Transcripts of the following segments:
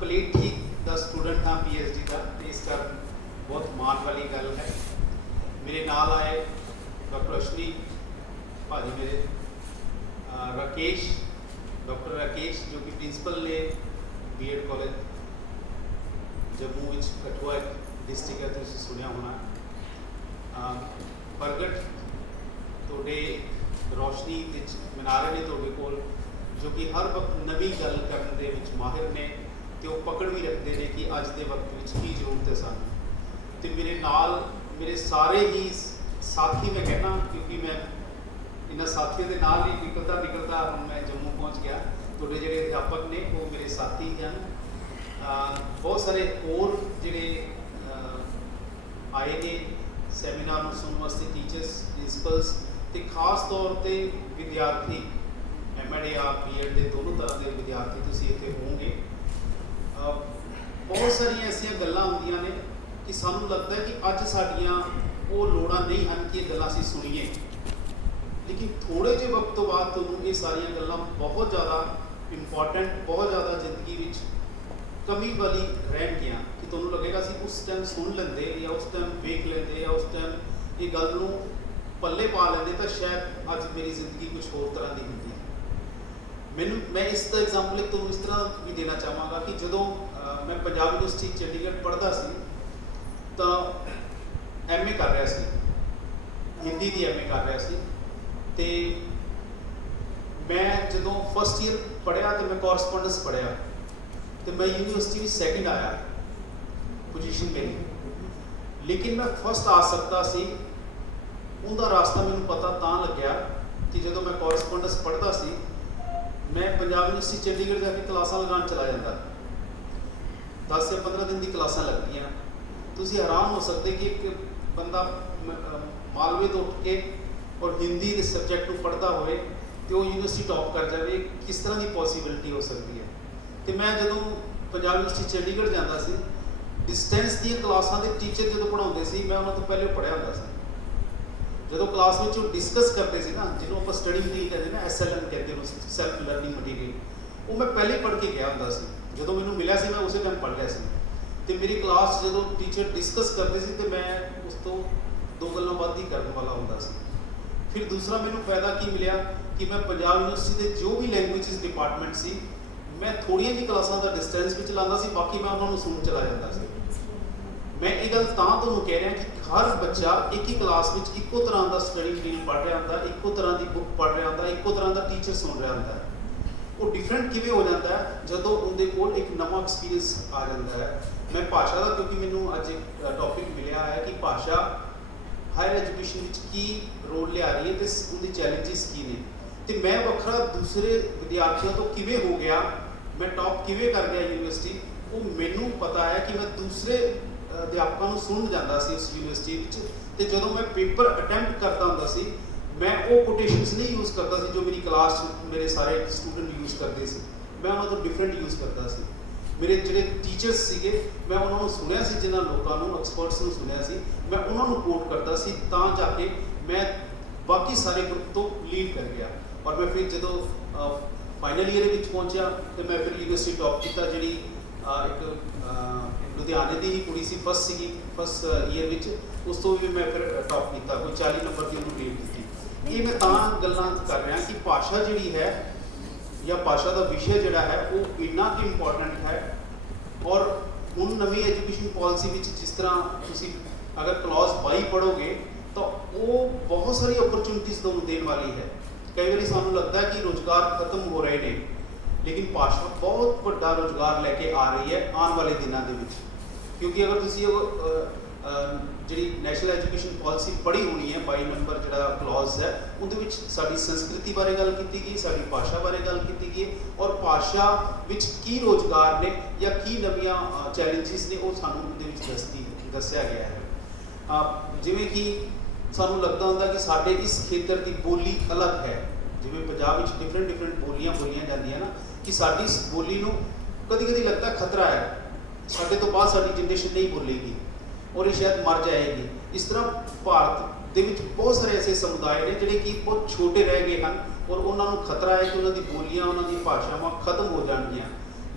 ਪਲੇਠੀ ਦਾ student ਹਾਂ PhD ਦਾ, ਇਸ ਕਾਰਨ ਬਹੁਤ ਮਾਣ ਵਾਲੀ ਗੱਲ ਹੈ। ਮੇਰੇ ਨਾਲ ਆਏ ਡਾਕਟਰ ਅਸ਼ਨੀ ਭਾਜੀ, ਮੇਰੇ ਰਾਕੇਸ਼, ਡਾਕਟਰ ਰਾਕੇਸ਼ ਜੋ ਕਿ ਪ੍ਰਿੰਸੀਪਲ ਨੇ B.Ed ਕਾਲਜ ਜੰਮੂ ਵਿੱਚ, ਕਠੂਆ ਡਿਸਟ੍ਰਿਕਟ ਹੈ, ਤੁਸੀਂ ਸੁਣਿਆ ਹੋਣਾ। ਪ੍ਰਗਟ ਤੁਹਾਡੇ ਰੋਸ਼ਨੀ ਵਿੱਚ ਮਨਾ ਰਹੇ ਨੇ ਤੁਹਾਡੇ ਕੋਲ, ਜੋ ਕਿ ਹਰ ਵਕਤ ਨਵੀਂ ਗੱਲ ਕਰਨ ਦੇ ਵਿੱਚ ਮਾਹਿਰ ਨੇ ਅਤੇ ਉਹ ਪਕੜ ਵੀ ਰੱਖਦੇ ਨੇ ਕਿ ਅੱਜ ਦੇ ਵਕਤ ਵਿੱਚ ਕੀ ਜ਼ਰੂਰਤ ਹੈ ਸਾਨੂੰ। ਅਤੇ ਮੇਰੇ ਨਾਲ ਮੇਰੇ ਸਾਰੇ ਹੀ ਸਾਥੀ, ਮੈਂ ਕਹਿਣਾ ਕਿਉਂਕਿ ਮੈਂ ਇਹਨਾਂ ਸਾਥੀਆਂ ਦੇ ਨਾਲ ਹੀ ਨਿਕਲਦਾ ਹੁਣ ਮੈਂ ਜੰਮੂ ਪਹੁੰਚ ਗਿਆ। ਤੁਹਾਡੇ ਜਿਹੜੇ ਅਧਿਆਪਕ ਨੇ ਉਹ ਮੇਰੇ ਸਾਥੀ ਹਨ। ਬਹੁਤ ਸਾਰੇ ਹੋਰ ਜਿਹੜੇ ਆਏ ਨੇ ਸੈਮੀਨਾਰ ਨੂੰ ਸੁਣਨ ਵਾਸਤੇ, ਟੀਚਰਸ, ਪ੍ਰਿੰਸੀਪਲਸ ਅਤੇ ਖਾਸ ਤੌਰ 'ਤੇ ਵਿਦਿਆਰਥੀ M.Ed ਜਾਂ B.Ed ਦੇ ਦੋਨੋਂ ਤਰ੍ਹਾਂ ਦੇ ਵਿਦਿਆਰਥੀ ਤੁਸੀਂ ਇੱਥੇ ਹੋਵੋਗੇ। ਬਹੁਤ ਸਾਰੀਆਂ ਐਸੀਆਂ ਗੱਲਾਂ ਹੁੰਦੀਆਂ ਨੇ ਕਿ ਸਾਨੂੰ ਲੱਗਦਾ ਕਿ ਅੱਜ ਸਾਡੀਆਂ ਉਹ ਲੋੜਾਂ ਨਹੀਂ ਹਨ ਕਿ ਇਹ ਗੱਲਾਂ ਅਸੀਂ ਸੁਣੀਏ, ਲੇਕਿਨ ਥੋੜ੍ਹੇ ਜਿਹੇ ਵਕਤ ਤੋਂ ਬਾਅਦ ਤੁਹਾਨੂੰ ਇਹ ਸਾਰੀਆਂ ਗੱਲਾਂ ਬਹੁਤ ਜ਼ਿਆਦਾ ਇੰਪੋਰਟੈਂਟ, ਬਹੁਤ ਜ਼ਿਆਦਾ ਜ਼ਿੰਦਗੀ ਵਿੱਚ ਕਮੀ ਵਾਲੀ ਰਹਿਣਗੀਆਂ ਕਿ ਤੁਹਾਨੂੰ ਲੱਗੇਗਾ ਅਸੀਂ ਉਸ ਟਾਈਮ ਸੁਣ ਲੈਂਦੇ ਜਾਂ ਉਸ ਟਾਈਮ ਵੇਖ ਲੈਂਦੇ ਜਾਂ ਉਸ ਟਾਈਮ ਇਹ ਗੱਲ ਨੂੰ ਪੱਲੇ ਪਾ ਲੈਂਦੇ ਤਾਂ ਸ਼ਾਇਦ ਅੱਜ ਮੇਰੀ ਜ਼ਿੰਦਗੀ ਕੁਝ ਹੋਰ ਤਰ੍ਹਾਂ ਦੀ ਹੁੰਦੀ। ਮੈਂ ਇਸ ਦਾ ਐਗਜ਼ਾਮਪਲ ਤੁਹਾਨੂੰ ਇਸ ਤਰ੍ਹਾਂ ਵੀ ਦੇਣਾ ਚਾਹਾਂਗਾ ਕਿ ਜਦੋਂ ਮੈਂ ਪੰਜਾਬ ਯੂਨੀਵਰਸਿਟੀ ਚੰਡੀਗੜ੍ਹ ਪੜ੍ਹਦਾ ਸੀ ਤਾਂ M.A ਕਰ ਰਿਹਾ ਸੀ, ਹਿੰਦੀ ਦੀ M.A ਕਰ ਰਿਹਾ ਸੀ। ਅਤੇ ਮੈਂ ਜਦੋਂ ਫਸਟ ਈਅਰ ਪੜ੍ਹਿਆ ਤਾਂ ਮੈਂ ਕੋਰਸਪੋਂਡੈਂਸ ਪੜ੍ਹਿਆ ਅਤੇ ਮੈਂ ਯੂਨੀਵਰਸਿਟੀ ਵਿੱਚ ਸੈਕਿੰਡ ਆਇਆ ਪੋਜੀਸ਼ਨ ਮੇਰੀ, ਲੇਕਿਨ ਮੈਂ ਫਸਟ ਆ ਸਕਦਾ ਸੀ। ਉਹਦਾ ਰਾਸਤਾ ਮੈਨੂੰ ਪਤਾ ਤਾਂ ਲੱਗਿਆ ਕਿ ਜਦੋਂ ਮੈਂ ਕੋਰਸਪੋਂਡੈਂਸ ਪੜ੍ਹਦਾ ਸੀ, ਮੈਂ ਪੰਜਾਬ ਯੂਨੀਵਰਸਿਟੀ ਚੰਡੀਗੜ੍ਹ ਜਾ ਕੇ ਕਲਾਸਾਂ ਲਗਾਉਣ ਚਲਾ ਜਾਂਦਾ। 10 ਜਾਂ 15 ਦਿਨ ਦੀ ਕਲਾਸਾਂ ਲੱਗਦੀਆਂ। ਤੁਸੀਂ ਹੈਰਾਨ ਹੋ ਸਕਦੇ ਕਿ ਇੱਕ ਬੰਦਾ ਮਾਲਵੇ ਤੋਂ ਉੱਠ ਕੇ ਔਰ ਹਿੰਦੀ ਦੇ ਸਬਜੈਕਟ ਨੂੰ ਪੜ੍ਹਦਾ ਹੋਵੇ ਅਤੇ ਉਹ ਯੂਨੀਵਰਸਿਟੀ ਟੌਪ ਕਰ ਜਾਵੇ, ਕਿਸ ਤਰ੍ਹਾਂ ਦੀ ਪੋਸੀਬਿਲਿਟੀ ਹੋ ਸਕਦੀ ਹੈ। ਅਤੇ ਮੈਂ ਜਦੋਂ ਪੰਜਾਬ ਯੂਨੀਵਰਸਿਟੀ ਚੰਡੀਗੜ੍ਹ ਜਾਂਦਾ ਸੀ, ਡਿਸਟੈਂਸ ਦੀਆਂ ਕਲਾਸਾਂ ਦੇ ਟੀਚਰ ਜਦੋਂ ਪੜ੍ਹਾਉਂਦੇ ਸੀ, ਮੈਂ ਉਹਨਾਂ ਤੋਂ ਪਹਿਲੇ ਪੜ੍ਹਿਆ ਹੁੰਦਾ ਸੀ। ਜਦੋਂ ਕਲਾਸ ਵਿੱਚ ਉਹ ਡਿਸਕਸ ਕਰਦੇ ਸੀ ਨਾ, ਜਿਹਨੂੰ ਆਪਾਂ ਸਟੱਡੀ ਮਟੀਰੀਅਲ ਕਹਿੰਦੇ ਨਾ, SLM ਕਹਿੰਦੇ ਨੇ, ਸੈਲਫ ਲਰਨਿੰਗ ਮਟੀਰੀਅਲ, ਉਹ ਮੈਂ ਪਹਿਲੇ ਪੜ੍ਹ ਕੇ ਗਿਆ ਹੁੰਦਾ ਸੀ। ਜਦੋਂ ਮੈਨੂੰ ਮਿਲਿਆ ਸੀ ਮੈਂ ਉਸੇ ਟਾਈਮ ਪੜ੍ਹ ਲਿਆ ਸੀ। ਅਤੇ ਮੇਰੀ ਕਲਾਸ ਜਦੋਂ ਟੀਚਰ ਡਿਸਕਸ ਕਰਦੇ ਸੀ ਅਤੇ ਮੈਂ ਉਸ ਤੋਂ 2 ਗੱਲਾਂ ਵੱਧ ਹੀ ਕਰਨ ਵਾਲਾ ਹੁੰਦਾ ਸੀ। ਫਿਰ ਦੂਸਰਾ ਮੈਨੂੰ ਫਾਇਦਾ ਕੀ ਮਿਲਿਆ ਕਿ ਮੈਂ ਪੰਜਾਬ ਯੂਨੀਵਰਸਿਟੀ ਦੇ ਜੋ ਵੀ ਲੈਂਗੁਏਜਿਸ ਡਿਪਾਰਟਮੈਂਟ ਸੀ, ਮੈਂ ਥੋੜ੍ਹੀਆਂ ਜਿਹੀ ਕਲਾਸਾਂ ਦਾ ਡਿਸਟੈਂਸ ਵਿੱਚ ਲਾਉਂਦਾ ਸੀ, ਬਾਕੀ ਮੈਂ ਉਹਨਾਂ ਨੂੰ ਸੁਣ ਚਲਾ ਜਾਂਦਾ ਸੀ। ਮੈਂ ਇਹ ਗੱਲ ਤਾਂ ਤੁਹਾਨੂੰ ਕਹਿ ਰਿਹਾ ਕਿ ਹਰ ਬੱਚਾ ਇੱਕ ਹੀ ਕਲਾਸ ਵਿੱਚ ਇੱਕੋ ਤਰ੍ਹਾਂ ਦਾ ਸਟੱਡੀ ਮਟੀਰੀਅਲ ਪੜ੍ਹ ਰਿਹਾ ਹੁੰਦਾ, ਇੱਕੋ ਤਰ੍ਹਾਂ ਦੀ ਬੁੱਕ ਪੜ੍ਹ ਰਿਹਾ ਹੁੰਦਾ, ਇੱਕੋ ਤਰ੍ਹਾਂ ਦਾ ਟੀਚਰ ਸੁਣ ਰਿਹਾ ਹੁੰਦਾ। ਉਹ ਡਿਫਰੈਂਟ ਕਿਵੇਂ ਹੋ ਜਾਂਦਾ ਹੈ ਜਦੋਂ ਉਹਦੇ ਕੋਲ ਇੱਕ ਨਵਾਂ ਐਕਸਪੀਰੀਅੰਸ ਆ ਜਾਂਦਾ ਹੈ। ਮੈਂ ਭਾਸ਼ਾ ਦਾ, ਕਿਉਂਕਿ ਮੈਨੂੰ ਅੱਜ ਇੱਕ ਟੌਪਿਕ ਮਿਲਿਆ ਹੈ ਕਿ ਭਾਸ਼ਾ ਹਾਇਰ ਐਜੂਕੇਸ਼ਨ ਵਿੱਚ ਕੀ ਰੋਲ ਲਿਆ ਰਹੀ ਹੈ ਅਤੇ ਉਹਦੀ ਚੈਲੰਜਿਸ ਕੀ ਨੇ, ਅਤੇ ਮੈਂ ਵੱਖਰਾ ਦੂਸਰੇ ਵਿਦਿਆਰਥੀਆਂ ਤੋਂ ਕਿਵੇਂ ਹੋ ਗਿਆ, ਮੈਂ ਟੌਪ ਕਿਵੇਂ ਕਰ ਗਿਆ ਯੂਨੀਵਰਸਿਟੀ, ਉਹ ਮੈਨੂੰ ਪਤਾ ਹੈ ਕਿ ਮੈਂ ਦੂਸਰੇ ਅਧਿਆਪਕਾਂ ਨੂੰ ਸੁਣ ਜਾਂਦਾ ਸੀ ਉਸ ਯੂਨੀਵਰਸਿਟੀ ਵਿੱਚ। ਅਤੇ ਜਦੋਂ ਮੈਂ ਪੇਪਰ ਅਟੈਂਪਟ ਕਰਦਾ ਹੁੰਦਾ ਸੀ, ਮੈਂ ਉਹ ਕੋਟੇਸ਼ਨਸ ਨਹੀਂ ਯੂਜ਼ ਕਰਦਾ ਸੀ ਜੋ ਮੇਰੀ ਕਲਾਸ 'ਚ ਮੇਰੇ ਸਾਰੇ ਸਟੂਡੈਂਟ ਯੂਜ਼ ਕਰਦੇ ਸੀ। ਮੈਂ ਉਹਨਾਂ ਤੋਂ ਡਿਫਰੈਂਟ ਯੂਜ਼ ਕਰਦਾ ਸੀ। ਮੇਰੇ ਜਿਹੜੇ ਟੀਚਰਸ ਸੀਗੇ, ਮੈਂ ਉਹਨਾਂ ਨੂੰ ਸੁਣਿਆ ਸੀ, ਜਿਨ੍ਹਾਂ ਲੋਕਾਂ ਨੂੰ, ਐਕਸਪਰਟਸ ਨੂੰ ਸੁਣਿਆ ਸੀ, ਮੈਂ ਉਹਨਾਂ ਨੂੰ ਕੋਟ ਕਰਦਾ ਸੀ, ਤਾਂ ਜਾ ਕੇ ਮੈਂ ਬਾਕੀ ਸਾਰੇ ਗਰੁੱਪ ਤੋਂ ਲੀਡ ਕਰ ਗਿਆ। ਔਰ ਮੈਂ ਫਿਰ ਜਦੋਂ ਫਾਈਨਲ ਈਅਰ ਵਿੱਚ ਪਹੁੰਚਿਆ ਅਤੇ ਮੈਂ ਫਿਰ ਯੂਨੀਵਰਸਿਟੀ ਟੌਪ ਕੀਤਾ, ਜਿਹੜੀ ਇੱਕ ਲੁਧਿਆਣੇ ਦੀ ਹੀ ਕੁੜੀ ਸੀ, ਫਸਟ ਸੀਗੀ ਫਸਟ ਈਅਰ ਵਿੱਚ, ਉਸ ਤੋਂ ਵੀ ਮੈਂ ਫਿਰ ਟੌਪ ਕੀਤਾ, ਕੋਈ 40 ਨੰਬਰ ਦੀ ਉਹਨੂੰ ਲੀਡ ਦਿੱਤੀ। ਇਹ ਮੈਂ ਤਾਂ ਗੱਲਾਂ ਕਰ ਰਿਹਾ ਕਿ ਭਾਸ਼ਾ ਜਿਹੜੀ ਹੈ ਜਾਂ ਭਾਸ਼ਾ ਦਾ ਵਿਸ਼ਾ ਜਿਹੜਾ ਹੈ ਉਹ ਇੰਨਾ ਕਿ ਇੰਪੋਰਟੈਂਟ ਹੈ। ਔਰ ਹੁਣ ਨਵੀਂ ਐਜੂਕੇਸ਼ਨ ਪਾਲਿਸੀ ਵਿੱਚ ਜਿਸ ਤਰ੍ਹਾਂ ਤੁਸੀਂ ਅਗਰ ਕਲੌਜ਼ 22 ਪੜ੍ਹੋਗੇ ਤਾਂ ਉਹ ਬਹੁਤ ਸਾਰੀ ਓਪਰਚੁਨਿਟੀਜ਼ ਤੁਹਾਨੂੰ ਦੇਣ ਵਾਲੀ ਹੈ। ਕਈ ਵਾਰੀ ਸਾਨੂੰ ਲੱਗਦਾ ਕਿ ਰੁਜ਼ਗਾਰ ਖਤਮ ਹੋ ਰਹੇ ਨੇ, ਲੇਕਿਨ ਭਾਸ਼ਾ ਬਹੁਤ ਵੱਡਾ ਰੁਜ਼ਗਾਰ ਲੈ ਕੇ ਆ ਰਹੀ ਹੈ ਆਉਣ ਵਾਲੇ ਦਿਨਾਂ ਦੇ ਵਿੱਚ। ਕਿਉਂਕਿ ਅਗਰ ਤੁਸੀਂ ਜਿਹੜੀ ਨੈਸ਼ਨਲ ਐਜੂਕੇਸ਼ਨ ਪਾਲਿਸੀ ਪੜ੍ਹੀ ਹੋਣੀ ਹੈ, 22 ਨੰਬਰ ਜਿਹੜਾ ਕਲੌਜ਼ ਹੈ, ਉਹਦੇ ਵਿੱਚ ਸਾਡੀ ਸੰਸਕ੍ਰਿਤੀ ਬਾਰੇ ਗੱਲ ਕੀਤੀ ਗਈ, ਸਾਡੀ ਭਾਸ਼ਾ ਬਾਰੇ ਗੱਲ ਕੀਤੀ ਗਈ, ਔਰ ਭਾਸ਼ਾ ਵਿੱਚ ਕੀ ਰੁਜ਼ਗਾਰ ਨੇ ਜਾਂ ਕੀ ਨਵੀਆਂ ਚੈਲੰਜਿਸ ਨੇ ਉਹ ਸਾਨੂੰ ਉਹਦੇ ਵਿੱਚ ਦੱਸਿਆ ਗਿਆ ਹੈ। ਜਿਵੇਂ ਕਿ ਸਾਨੂੰ ਲੱਗਦਾ ਹੁੰਦਾ ਕਿ ਸਾਡੇ ਇਸ ਖੇਤਰ ਦੀ ਬੋਲੀ ਅਲੱਗ ਹੈ। ਜਿਵੇਂ ਪੰਜਾਬ ਵਿੱਚ ਡਿਫਰੈਂਟ ਬੋਲੀਆਂ ਬੋਲੀਆਂ ਜਾਂਦੀਆਂ ਨਾ, ਕਿ ਸਾਡੀ ਇਸ ਬੋਲੀ ਨੂੰ ਕਦੀ ਕਦੀ ਲੱਗਦਾ ਖਤਰਾ ਹੈ, ਸਾਡੇ ਤੋਂ ਬਾਅਦ ਸਾਡੀ ਜਨਰੇਸ਼ਨ ਨਹੀਂ ਬੋਲੇਗੀ ਔਰ ਇਹ ਸ਼ਾਇਦ ਮਰ ਜਾਏਗੀ। ਇਸ ਤਰ੍ਹਾਂ ਭਾਰਤ ਦੇ ਵਿੱਚ ਬਹੁਤ ਸਾਰੇ ਐਸੇ ਸਮੁਦਾਇ ਨੇ ਜਿਹੜੇ ਕਿ ਬਹੁਤ ਛੋਟੇ ਰਹਿ ਗਏ ਹਨ ਔਰ ਉਹਨਾਂ ਨੂੰ ਖਤਰਾ ਹੈ ਕਿ ਉਹਨਾਂ ਦੀ ਬੋਲੀਆਂ, ਉਹਨਾਂ ਦੀ ਭਾਸ਼ਾਵਾਂ ਖਤਮ ਹੋ ਜਾਣਗੀਆਂ।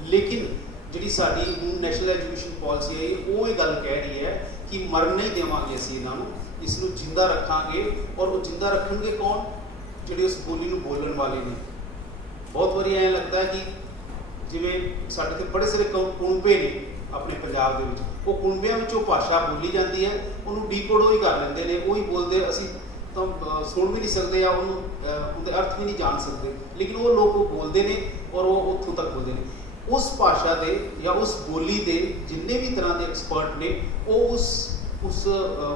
ਲੇਕਿਨ ਜਿਹੜੀ ਸਾਡੀ ਹੁਣ ਨੈਸ਼ਨਲ ਐਜੂਕੇਸ਼ਨ ਪਾਲਿਸੀ ਹੈ ਉਹ ਇਹ ਗੱਲ ਕਹਿ ਰਹੀ ਹੈ ਕਿ ਮਰਨ ਨਹੀਂ ਦੇਵਾਂਗੇ ਅਸੀਂ ਇਹਨਾਂ ਨੂੰ, ਇਸ ਨੂੰ ਜਿੰਦਾ ਰੱਖਾਂਗੇ। ਔਰ ਉਹ ਜਿੰਦਾ ਰੱਖਣਗੇ ਕੌਣ? ਜਿਹੜੇ ਉਸ ਬੋਲੀ ਨੂੰ ਬੋਲਣ ਵਾਲੇ ਨੇ। ਬਹੁਤ ਵਾਰੀ ਐਂ ਲੱਗਦਾ ਕਿ ਜਿਵੇਂ ਸਾਡੇ ਤੇ ਬੜੇ ਸਾਰੇ ਕੁਣਬੇ ਨੇ ਆਪਣੇ ਪੰਜਾਬ ਦੇ ਵਿੱਚ, ਉਹ ਕੁਣਬਿਆਂ ਵਿੱਚ ਉਹ ਭਾਸ਼ਾ ਬੋਲੀ ਜਾਂਦੀ ਹੈ, ਉਹਨੂੰ ਡੀਕੋਡ ਉਹ ਹੀ ਕਰ ਲੈਂਦੇ ਨੇ, ਉਹ ਹੀ ਬੋਲਦੇ, ਅਸੀਂ ਤਾਂ ਸੁਣ ਵੀ ਨਹੀਂ ਸਕਦੇ ਜਾਂ ਉਹਨੂੰ ਉਹਦੇ ਅਰਥ ਵੀ ਨਹੀਂ ਜਾਣ ਸਕਦੇ, ਲੇਕਿਨ ਉਹ ਲੋਕ ਉਹ ਬੋਲਦੇ ਨੇ ਔਰ ਉਹ ਉੱਥੋਂ ਤੱਕ ਬੋਲਦੇ ਨੇ। ਉਸ ਭਾਸ਼ਾ ਦੇ ਜਾਂ ਉਸ ਬੋਲੀ ਦੇ ਜਿੰਨੇ ਵੀ ਤਰ੍ਹਾਂ ਦੇ ਐਕਸਪਰਟ ਨੇ, ਉਹ ਉਸ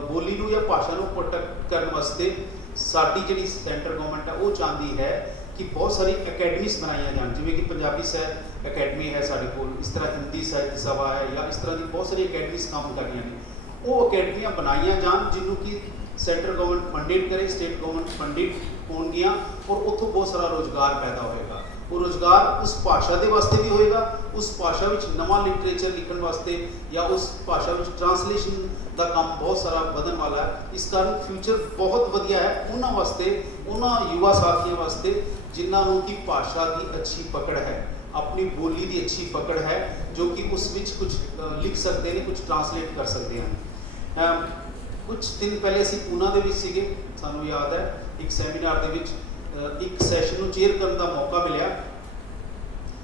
ਬੋਲੀ ਨੂੰ ਜਾਂ ਭਾਸ਼ਾ ਨੂੰ ਪ੍ਰੋਟੈਕਟ ਕਰਨ ਵਾਸਤੇ ਸਾਡੀ ਜਿਹੜੀ ਸੈਂਟਰ ਗਵਰਨਮੈਂਟ ਹੈ ਉਹ ਚਾਹੁੰਦੀ ਹੈ ਕਿ ਬਹੁਤ ਸਾਰੀ ਅਕੈਡਮੀਜ਼ ਬਣਾਈਆਂ ਜਾਣ, ਜਿਵੇਂ ਕਿ ਪੰਜਾਬੀ ਸਾਹਿਤ ਅਕੈਡਮੀ ਹੈ ਸਾਡੇ ਕੋਲ, ਇਸ ਤਰ੍ਹਾਂ ਹਿੰਦੀ ਸਾਹਿਤ ਸਭਾ ਹੈ, ਜਾਂ ਇਸ ਤਰ੍ਹਾਂ ਦੀ ਬਹੁਤ ਸਾਰੀ ਅਕੈਡਮੀਜ਼ ਕੰਮ ਕਰ ਰਹੀਆਂ ਨੇ। ਉਹ ਅਕੈਡਮੀਆਂ ਬਣਾਈਆਂ ਜਾਣ ਜਿਹਨੂੰ ਕਿ ਸੈਂਟਰ ਗਵਰਨਮੈਂਟ ਫੰਡਿਡ ਕਰੇ, ਸਟੇਟ ਗਵਰਨਮੈਂਟ ਫੰਡਿਡ ਹੋਣਗੀਆਂ, ਔਰ ਉੱਥੋਂ ਬਹੁਤ ਸਾਰਾ ਰੋਜ਼ਗਾਰ ਪੈਦਾ ਹੋਏਗਾ। ਉਹ ਰੋਜ਼ਗਾਰ ਉਸ ਭਾਸ਼ਾ ਦੇ ਵਾਸਤੇ ਵੀ ਹੋਏਗਾ, ਉਸ ਭਾਸ਼ਾ ਵਿੱਚ ਨਵਾਂ ਲਿਟਰੇਚਰ ਲਿਖਣ ਵਾਸਤੇ ਜਾਂ ਉਸ ਭਾਸ਼ਾ ਵਿੱਚ ਟਰਾਂਸਲੇਸ਼ਨ ਦਾ ਕੰਮ ਬਹੁਤ ਸਾਰਾ ਵਧਣ ਵਾਲਾ ਹੈ। ਇਸ ਕਾਰਨ ਫਿਊਚਰ ਬਹੁਤ ਵਧੀਆ ਹੈ ਉਹਨਾਂ ਵਾਸਤੇ, ਉਹਨਾਂ ਯੁਵਾ ਸਾਥੀਆਂ ਵਾਸਤੇ ਜਿਨ੍ਹਾਂ ਨੂੰ ਕਿ ਭਾਸ਼ਾ ਦੀ ਅੱਛੀ ਪਕੜ ਹੈ, ਆਪਣੀ ਬੋਲੀ ਦੀ ਅੱਛੀ ਪਕੜ ਹੈ, ਜੋ ਕਿ ਉਸ ਵਿੱਚ ਕੁਝ ਲਿਖ ਸਕਦੇ ਨੇ, ਕੁਝ ਟਰਾਂਸਲੇਟ ਕਰ ਸਕਦੇ ਹਨ। ਕੁਝ ਦਿਨ ਪਹਿਲੇ ਅਸੀਂ ਪੂਨਾ ਦੇ ਵਿੱਚ ਸੀਗੇ, ਸਾਨੂੰ ਯਾਦ ਹੈ ਇੱਕ ਸੈਮੀਨਾਰ ਦੇ ਵਿੱਚ ਇੱਕ ਸੈਸ਼ਨ ਨੂੰ ਚੇਅਰ ਕਰਨ ਦਾ ਮੌਕਾ ਮਿਲਿਆ।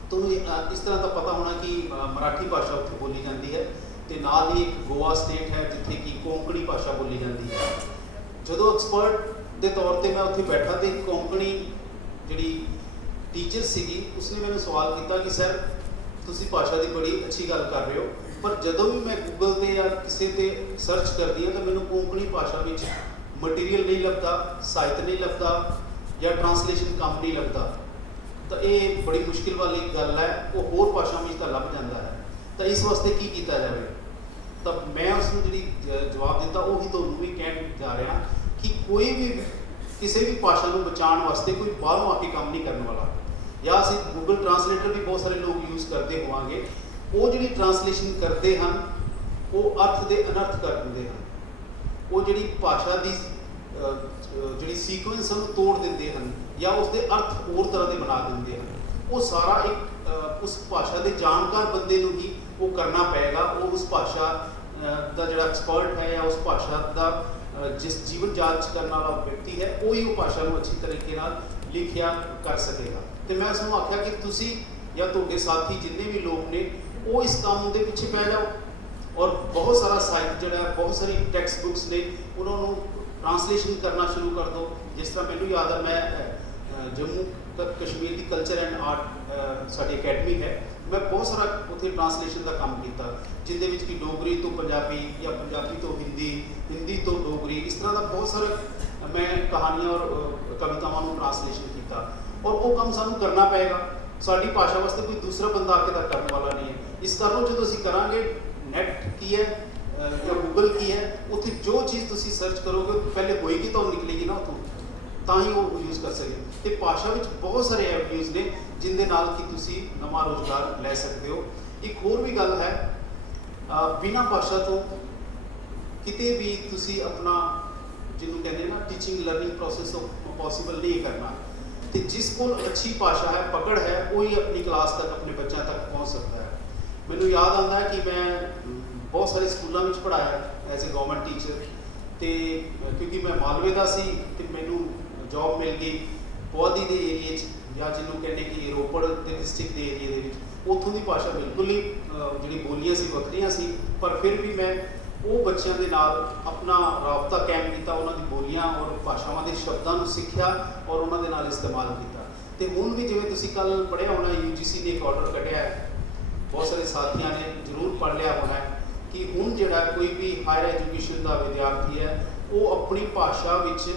ਤੁਹਾਨੂੰ ਇਸ ਤਰ੍ਹਾਂ ਦਾ ਪਤਾ ਹੋਣਾ ਕਿ ਮਰਾਠੀ ਭਾਸ਼ਾ ਉੱਥੇ ਬੋਲੀ ਜਾਂਦੀ ਹੈ, ਅਤੇ ਨਾਲ ਹੀ ਇੱਕ ਗੋਆ ਸਟੇਟ ਹੈ ਜਿੱਥੇ ਕਿ ਕੋਂਕਣੀ ਭਾਸ਼ਾ ਬੋਲੀ ਜਾਂਦੀ ਹੈ। ਜਦੋਂ ਐਕਸਪਰਟ ਦੇ ਤੌਰ 'ਤੇ ਮੈਂ ਉੱਥੇ ਬੈਠਾ ਅਤੇ ਕੋਂਕਣੀ ਜਿਹੜੀ ਟੀਚਰ ਸੀਗੀ ਉਸਨੇ ਮੈਨੂੰ ਸਵਾਲ ਕੀਤਾ ਕਿ ਸਰ ਤੁਸੀਂ ਭਾਸ਼ਾ ਦੀ ਬੜੀ ਅੱਛੀ ਗੱਲ ਕਰ ਰਹੇ ਹੋ, ਪਰ ਜਦੋਂ ਵੀ ਮੈਂ ਗੂਗਲ 'ਤੇ ਜਾਂ ਕਿਸੇ 'ਤੇ ਸਰਚ ਕਰਦੀ ਹਾਂ ਤਾਂ ਮੈਨੂੰ ਕੋਂਕਣੀ ਭਾਸ਼ਾ ਵਿੱਚ ਮਟੀਰੀਅਲ ਨਹੀਂ ਲੱਭਦਾ, ਸਾਹਿਤ ਨਹੀਂ ਲੱਭਦਾ ਜਾਂ ਟਰਾਂਸਲੇਸ਼ਨ ਕੰਮ ਨਹੀਂ ਲੱਭਦਾ। ਤਾਂ ਇਹ ਬੜੀ ਮੁਸ਼ਕਿਲ ਵਾਲੀ ਗੱਲ ਹੈ, ਉਹ ਹੋਰ ਭਾਸ਼ਾ ਵਿੱਚ ਤਾਂ ਲੱਭ ਜਾਂਦਾ ਹੈ। ਤਾਂ ਇਸ ਵਾਸਤੇ ਕੀ ਕੀਤਾ ਜਾਵੇ? ਤਾਂ ਮੈਂ ਉਸ ਨੂੰ ਜਿਹੜੀ ਜਵਾਬ ਦਿੱਤਾ ਉਹੀ ਤੁਹਾਨੂੰ ਵੀ ਕਹਿਣ ਜਾ ਰਿਹਾ ਕਿ ਕੋਈ ਵੀ ਕਿਸੇ ਵੀ ਭਾਸ਼ਾ ਨੂੰ ਬਚਾਉਣ ਵਾਸਤੇ ਕੋਈ ਬਾਹਰੋਂ ਆ ਕੇ ਕੰਮ ਨਹੀਂ ਕਰਨ ਵਾਲਾ। ਜਾਂ ਅਸੀਂ ਗੂਗਲ ਟਰਾਂਸਲੇਟਰ ਵੀ ਬਹੁਤ ਸਾਰੇ ਲੋਕ ਯੂਜ਼ ਕਰਦੇ ਹੋਵਾਂਗੇ, ਉਹ ਜਿਹੜੀ ਟਰਾਂਸਲੇਸ਼ਨ ਕਰਦੇ ਹਨ ਉਹ ਅਰਥ ਦੇ ਅਨਰਥ ਕਰ ਦਿੰਦੇ ਹਨ, ਉਹ ਜਿਹੜੀ ਭਾਸ਼ਾ ਦੀ ਜਿਹੜੀ ਸੀਕੁਐਂਸ ਨੂੰ ਤੋੜ ਦਿੰਦੇ ਹਨ ਜਾਂ ਉਸਦੇ ਅਰਥ ਹੋਰ ਤਰ੍ਹਾਂ ਦੇ ਬਣਾ ਦਿੰਦੇ ਹਨ। ਉਹ ਸਾਰਾ ਇੱਕ ਉਸ ਭਾਸ਼ਾ ਦੇ ਜਾਣਕਾਰ ਬੰਦੇ ਨੂੰ ਹੀ ਉਹ ਕਰਨਾ ਪਏਗਾ। ਉਹ ਉਸ ਭਾਸ਼ਾ ਦਾ ਜਿਹੜਾ ਐਕਸਪਰਟ ਹੈ ਜਾਂ ਉਸ ਭਾਸ਼ਾ ਦਾ ਜਿਸ ਜੀਵਨ ਜਾਂਚ ਕਰਨ ਵਾਲਾ ਵਿਅਕਤੀ ਹੈ, ਉਹ ਹੀ ਉਹ ਭਾਸ਼ਾ ਨੂੰ ਅੱਛੀ ਤਰੀਕੇ ਨਾਲ ਲਿਖਿਆ ਕਰ ਸਕੇਗਾ। ਅਤੇ ਮੈਂ ਉਸ ਨੂੰ ਆਖਿਆ ਕਿ ਤੁਸੀਂ ਜਾਂ ਤੁਹਾਡੇ ਸਾਥੀ ਜਿੰਨੇ ਵੀ ਲੋਕ ਨੇ ਉਹ ਇਸ ਕੰਮ ਦੇ ਪਿੱਛੇ ਪੈ ਜਾਓ, ਔਰ ਬਹੁਤ ਸਾਰਾ ਸਾਹਿਤ ਜਿਹੜਾ ਹੈ, ਬਹੁਤ ਸਾਰੀ ਟੈਕਸਟ ਬੁੱਕਸ ਨੇ, ਉਹਨਾਂ ਨੂੰ ਟਰਾਂਸਲੇਸ਼ਨ ਕਰਨਾ ਸ਼ੁਰੂ ਕਰ ਦਿਓ। ਜਿਸ ਤਰ੍ਹਾਂ ਮੈਨੂੰ ਯਾਦ ਹੈ, ਮੈਂ ਜੰਮੂ ਕਸ਼ਮੀਰ ਦੀ ਕਲਚਰ ਐਂਡ ਆਰਟ ਸਾਡੀ ਅਕੈਡਮੀ ਹੈ, ਮੈਂ ਬਹੁਤ ਸਾਰਾ ਉੱਥੇ ਟਰਾਂਸਲੇਸ਼ਨ ਦਾ ਕੰਮ ਕੀਤਾ, ਜਿਹਦੇ ਵਿੱਚ ਕਿ ਡੋਗਰੀ ਤੋਂ ਪੰਜਾਬੀ ਜਾਂ ਪੰਜਾਬੀ ਤੋਂ ਹਿੰਦੀ, ਹਿੰਦੀ ਤੋਂ ਡੋਗਰੀ, ਇਸ ਤਰ੍ਹਾਂ ਦਾ ਬਹੁਤ ਸਾਰਾ ਮੈਂ ਕਹਾਣੀਆਂ ਔਰ ਕਵਿਤਾਵਾਂ ਨੂੰ ਟਰਾਂਸਲੇਸ਼ਨ ਕੀਤਾ। ਔਰ ਉਹ ਕੰਮ ਸਾਨੂੰ ਕਰਨਾ ਪਏਗਾ, ਸਾਡੀ ਭਾਸ਼ਾ ਵਾਸਤੇ ਕੋਈ ਦੂਸਰਾ ਬੰਦਾ ਆ ਕੇ ਤਾਂ ਕਰਨ ਵਾਲਾ ਨਹੀਂ ਹੈ। ਇਸ ਕਾਰਨ ਜਦੋਂ ਅਸੀਂ ਕਰਾਂਗੇ, ਨੈੱਟ ਕੀ ਹੈ ਜਾਂ ਗੂਗਲ ਕੀ ਹੈ, ਉੱਥੇ ਜੋ ਚੀਜ਼ ਤੁਸੀਂ ਸਰਚ ਕਰੋਗੇ ਪਹਿਲੇ ਹੋਏਗੀ ਤਾਂ ਉਹ ਨਿਕਲੇਗੀ ਨਾ ਉੱਥੋਂ, ਤਾਂ ਹੀ ਉਹ ਯੂਜ਼ ਕਰ ਸਕੇ। ਅਤੇ ਭਾਸ਼ਾ ਵਿੱਚ ਬਹੁਤ ਸਾਰੇ ਐਵਨਿਊਜ਼ ਨੇ ਜਿਹਦੇ ਨਾਲ ਕਿ ਤੁਸੀਂ ਨਵਾਂ ਰੁਜ਼ਗਾਰ ਲੈ ਸਕਦੇ ਹੋ। ਇੱਕ ਹੋਰ ਵੀ ਗੱਲ ਹੈ, ਬਿਨਾਂ ਭਾਸ਼ਾ ਤੋਂ ਕਿਤੇ ਵੀ ਤੁਸੀਂ ਆਪਣਾ ਜਿਹਨੂੰ ਕਹਿੰਦੇ ਨਾ ਟੀਚਿੰਗ ਲਰਨਿੰਗ ਪ੍ਰੋਸੈਸ ਪੋਸੀਬਲ ਨਹੀਂ ਕਰਨਾ। ਅਤੇ ਜਿਸ ਕੋਲ ਅੱਛੀ ਭਾਸ਼ਾ ਹੈ, ਪਕੜ ਹੈ, ਉਹੀ ਆਪਣੀ ਕਲਾਸ ਤੱਕ, ਆਪਣੇ ਬੱਚਿਆਂ ਤੱਕ ਪਹੁੰਚ ਸਕਦਾ ਹੈ। ਮੈਨੂੰ ਯਾਦ ਆਉਂਦਾ ਹੈ ਕਿ ਮੈਂ ਬਹੁਤ ਸਾਰੇ ਸਕੂਲਾਂ ਵਿੱਚ ਪੜ੍ਹਾਇਆ ਐਜ਼ ਏ ਗਵਰਨਮੈਂਟ ਟੀਚਰ, ਅਤੇ ਕਿਉਂਕਿ ਮੈਂ ਮਾਲਵੇ ਦਾ ਸੀ ਅਤੇ ਮੈਨੂੰ ਜੋਬ ਮਿਲ ਗਈ ਪੁਆਧੀ ਦੇ ਏਰੀਏ 'ਚ, ਜਾਂ ਜਿਹਨੂੰ ਕਹਿੰਦੇ ਕਿ ਰੋਪੜ ਦੇ ਡਿਸਟ੍ਰਿਕਟ ਦੇ ਏਰੀਏ ਦੇ ਵਿੱਚ। ਉੱਥੋਂ ਦੀ ਭਾਸ਼ਾ ਬਿਲਕੁਲ ਹੀ ਜਿਹੜੀ ਬੋਲੀਆਂ ਸੀ ਵੱਖਰੀਆਂ ਸੀ, ਪਰ ਫਿਰ ਵੀ ਮੈਂ ਉਹ ਬੱਚਿਆਂ ਦੇ ਨਾਲ ਆਪਣਾ ਰਾਬਤਾ ਕਾਇਮ ਕੀਤਾ, ਉਹਨਾਂ ਦੀ ਬੋਲੀਆਂ ਔਰ ਭਾਸ਼ਾਵਾਂ ਦੇ ਸ਼ਬਦਾਂ ਨੂੰ ਸਿੱਖਿਆ ਔਰ ਉਹਨਾਂ ਦੇ ਨਾਲ ਇਸਤੇਮਾਲ ਕੀਤਾ। ਅਤੇ ਹੁਣ ਵੀ ਜਿਵੇਂ ਤੁਸੀਂ ਕੱਲ੍ਹ ਪੜ੍ਹਿਆ ਹੋਣਾ, UGC ਨੇ ਇੱਕ ਆਰਡਰ ਕੱਢਿਆ ਹੈ, ਬਹੁਤ ਸਾਰੇ ਸਾਥੀਆਂ ਨੇ ਜ਼ਰੂਰ ਪੜ੍ਹ ਲਿਆ ਹੋਣਾ ਹੈ ਕਿ ਹੁਣ ਜਿਹੜਾ ਕੋਈ ਵੀ ਹਾਇਰ ਐਜੂਕੇਸ਼ਨ ਦਾ ਵਿਦਿਆਰਥੀ ਹੈ, ਉਹ ਆਪਣੀ ਭਾਸ਼ਾ ਵਿੱਚ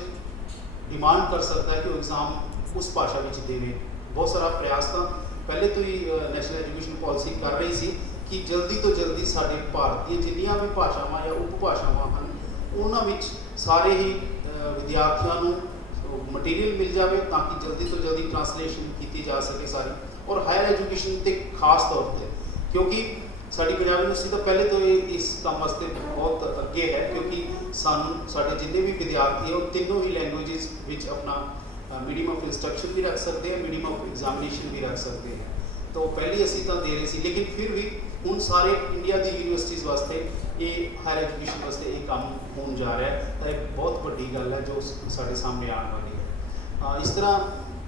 ਡਿਮਾਂਡ ਕਰ ਸਕਦਾ ਹੈ ਕਿ ਉਹ ਐਗਜ਼ਾਮ ਉਸ ਭਾਸ਼ਾ ਵਿੱਚ ਦੇਵੇ। ਬਹੁਤ ਸਾਰਾ ਪ੍ਰਯਾਸ ਤਾਂ ਪਹਿਲੇ ਤੋਂ ਹੀ ਨੈਸ਼ਨਲ ਐਜੂਕੇਸ਼ਨ ਪਾਲਿਸੀ ਕਰ ਰਹੀ ਸੀ ਕਿ ਜਲਦੀ ਤੋਂ ਜਲਦੀ ਸਾਡੇ ਭਾਰਤ ਦੀਆਂ ਜਿੰਨੀਆਂ ਵੀ ਭਾਸ਼ਾਵਾਂ ਜਾਂ ਉਪ ਭਾਸ਼ਾਵਾਂ ਹਨ, ਉਹਨਾਂ ਵਿੱਚ ਸਾਰੇ ਹੀ ਵਿਦਿਆਰਥੀਆਂ ਨੂੰ ਮਟੀਰੀਅਲ ਮਿਲ ਜਾਵੇ, ਤਾਂ ਕਿ ਜਲਦੀ ਤੋਂ ਜਲਦੀ ਟਰਾਂਸਲੇਸ਼ਨ ਕੀਤੀ ਜਾ ਸਕੇ ਸਾਰੀ। ਔਰ ਹਾਇਰ ਐਜੂਕੇਸ਼ਨ 'ਤੇ ਖਾਸ ਤੌਰ 'ਤੇ, ਕਿਉਂਕਿ ਸਾਡੀ ਪੰਜਾਬ ਯੂਨੀਵਰਸਿਟੀ ਤਾਂ ਪਹਿਲੇ ਤੋਂ ਇਸ ਕੰਮ ਵਾਸਤੇ ਬਹੁਤ ਅੱਗੇ ਹੈ, ਕਿਉਂਕਿ ਸਾਨੂੰ ਸਾਡੇ ਜਿੰਨੇ ਵੀ ਵਿਦਿਆਰਥੀ ਹੈ ਉਹ ਤਿੰਨੋਂ ਹੀ ਲੈਂਗੁਏਜਿਸ ਵਿੱਚ ਆਪਣਾ ਮੀਡੀਅਮ ਆਫ ਇੰਸਟਰਕਸ਼ਨ ਵੀ ਰੱਖ ਸਕਦੇ ਆ, ਮੀਡੀਅਮ ਆਫ ਐਗਜ਼ਾਮੀਨੇਸ਼ਨ ਵੀ ਰੱਖ ਸਕਦੇ ਆ। तो पहले असी तो दे रहे थे, लेकिन फिर भी हुण सारे इंडिया की यूनिवर्सिटीज़ वास्ते ये हायर एजुकेशन वास्ते ये काम होने जा रहा है। तो एक बहुत वड्डी गल है जो साढ़े सामने आने वाली है। इस तरह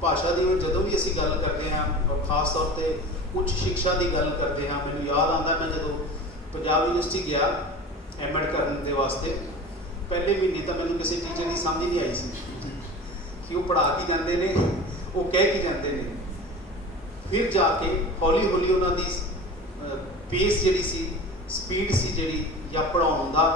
भाषा की जदों भी असी गल करते हैं, और खास तौर पर उच्च शिक्षा की गल करते हैं, मैनूं याद आता मैं जो पंजाब यूनिवर्सिटी गया एम.एड करने के वास्ते, पहले महीने तो मैंने किसी टीचर की समझ नहीं आई सी कि वो पढ़ा के जाते हैं, वो कह के जाते हैं। फिर जाके हौली हौली उन्होंने पेस जी सी, स्पीड सी जी, या पढ़ाने का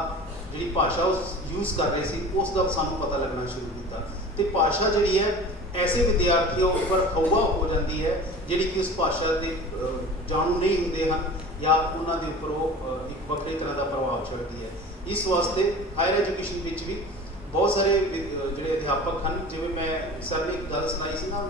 जी भाषा उस यूज़ कर रहे थे, उसका सानू पता लगना शुरू किया। तो भाषा जी है ऐसे विद्यार्थियों पर हवा हो जाती है जी कि उस भाषा के जाणू नहीं होंगे हैं, या उन्होंने उपर वो एक वक्रे तरह का प्रभाव छोड़ती है। इस वास्ते हायर एजुकेशन में भी बहुत सारे जोड़े अध्यापक हैं, जिमें मैं सर ने एक गल सुनाई सी ना